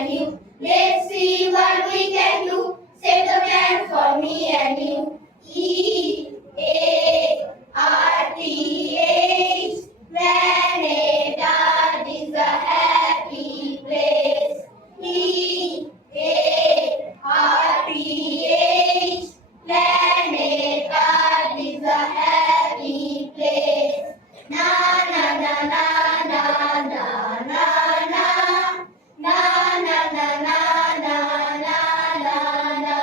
and you. Let's see what we can do. Set the plan for me and you. EARTH, planet Earth is a happy place. EARTH, planet Earth is a happy place. Na na na na na na na na na na na na na na na na.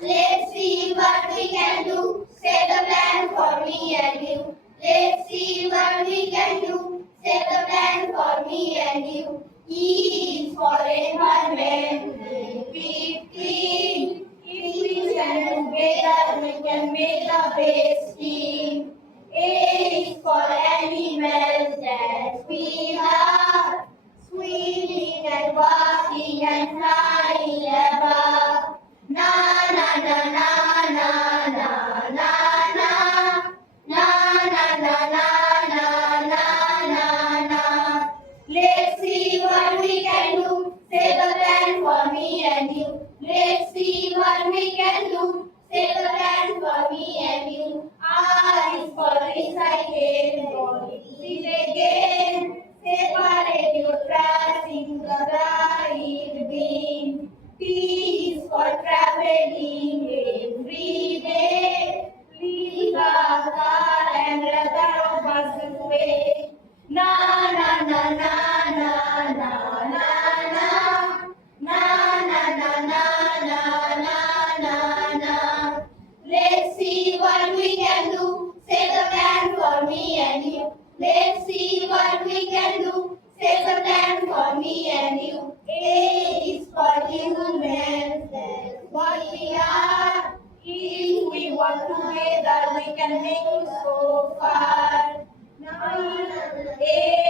Let's see what we can do. Set the plan for me and you. Let's see what we can do. Set the plan for me and you. E is for environment. Keep clean. If we stand together, we can make the best team. A is for animals that we love. Swimming and walking and flying above. Na na na na na na na na na na na na na na na na. Let's see what we can do. Set the plan for me and you. Let's see what we can do. Set the plan for me and you. R is for recycle. Repeat again. Separate your trash in the right bin. T is for traveling every day. Leave the car and let the bus away. Na na na na na na na na na na na na na na na na. Let's see what we can do. Set the plan for me and you. Let's see what we can do. Set the plan for me and you. A is for humans. That's what we are. If we work together, we can make it so far. A